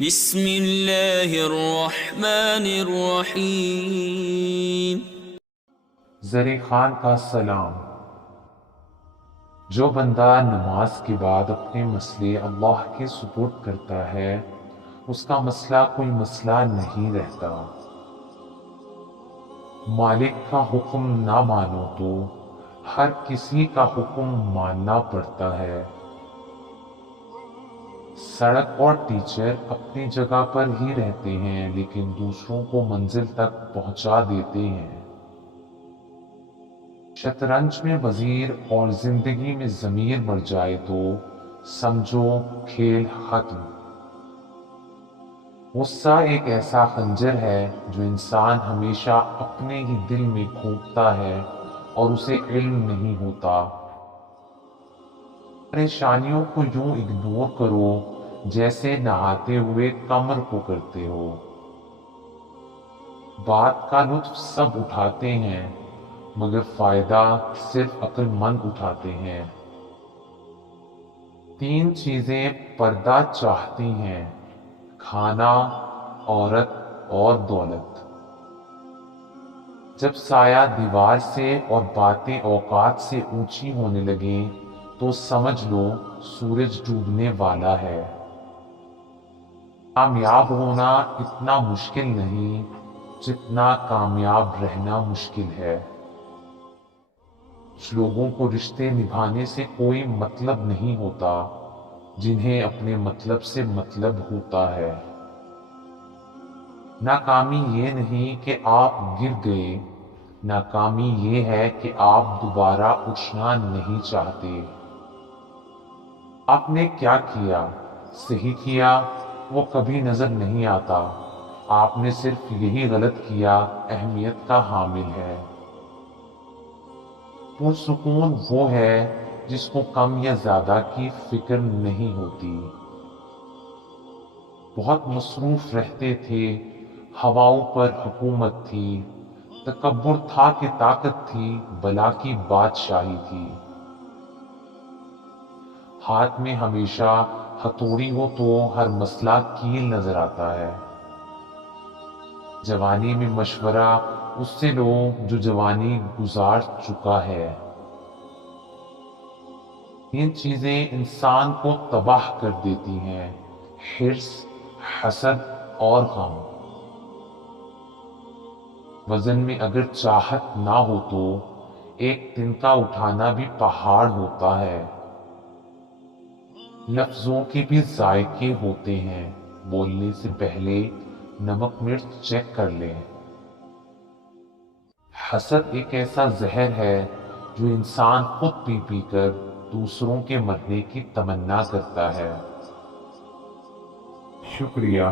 بسم اللہ الرحمن الرحیم۔ زرِ خان کا سلام۔ جو بندہ نماز کے بعد اپنے مسئلے اللہ کے سپرد کرتا ہے اس کا مسئلہ کوئی مسئلہ نہیں رہتا۔ مالک کا حکم نہ مانو تو ہر کسی کا حکم ماننا پڑتا ہے۔ سڑک اور ٹیچر اپنی جگہ پر ہی رہتے ہیں لیکن دوسروں کو منزل تک پہنچا دیتے ہیں۔ شطرنج میں وزیر اور زندگی میں ضمیر مر جائے تو سمجھو کھیل ختم۔ غصہ ایک ایسا خنجر ہے جو انسان ہمیشہ اپنے ہی دل میں گھونپتا ہے اور اسے علم نہیں ہوتا۔ پریشانیوں کو یوں اگنور کرو جیسے نہاتے ہوئے کمر کو کرتے ہو۔ بات کا لطف سب اٹھاتے ہیں مگر فائدہ صرف عقل مند اٹھاتے ہیں۔ 3 چیزیں پردہ چاہتی ہیں: کھانا، عورت اور دولت۔ جب سایہ دیوار سے اور باتیں اوقات سے اونچی ہونے لگیں تو سمجھ لو سورج ڈوبنے والا ہے۔ کامیاب ہونا اتنا مشکل نہیں جتنا کامیاب رہنا مشکل ہے۔ کچھ لوگوں کو رشتے نبھانے سے کوئی مطلب نہیں ہوتا جنہیں اپنے مطلب سے مطلب ہوتا ہے۔ ناکامی یہ نہیں کہ آپ گر گئے، ناکامی یہ ہے کہ آپ دوبارہ اٹھنا نہیں چاہتے۔ آپ نے کیا کیا، صحیح کیا، وہ کبھی نظر نہیں آتا۔ آپ نے صرف یہی غلط کیا اہمیت کا حامل ہے۔ پرسکون وہ ہے جس کو کم یا زیادہ کی فکر نہیں ہوتی۔ بہت مصروف رہتے تھے، ہواؤں پر حکومت تھی، تکبر تھا کہ طاقت تھی، بلا کی بادشاہی تھی۔ ہاتھ میں ہمیشہ ہتھوڑی ہو تو ہر مسئلہ کیل نظر آتا ہے۔ جوانی میں مشورہ اس سے لو جو جوانی گزار چکا ہے۔ 3 چیزیں انسان کو تباہ کر دیتی ہیں: حرص، حسد اور غم۔ وزن میں اگر چاہت نہ ہو تو ایک تنکا اٹھانا بھی پہاڑ ہوتا ہے۔ لفظوں کے بھی ذائقے ہوتے ہیں، بولنے سے پہلے نمک مرچ چیک کر لیں۔ حسد ایک ایسا زہر ہے جو انسان خود پی پی کر دوسروں کے مرنے کی تمنا کرتا ہے۔ شکریہ۔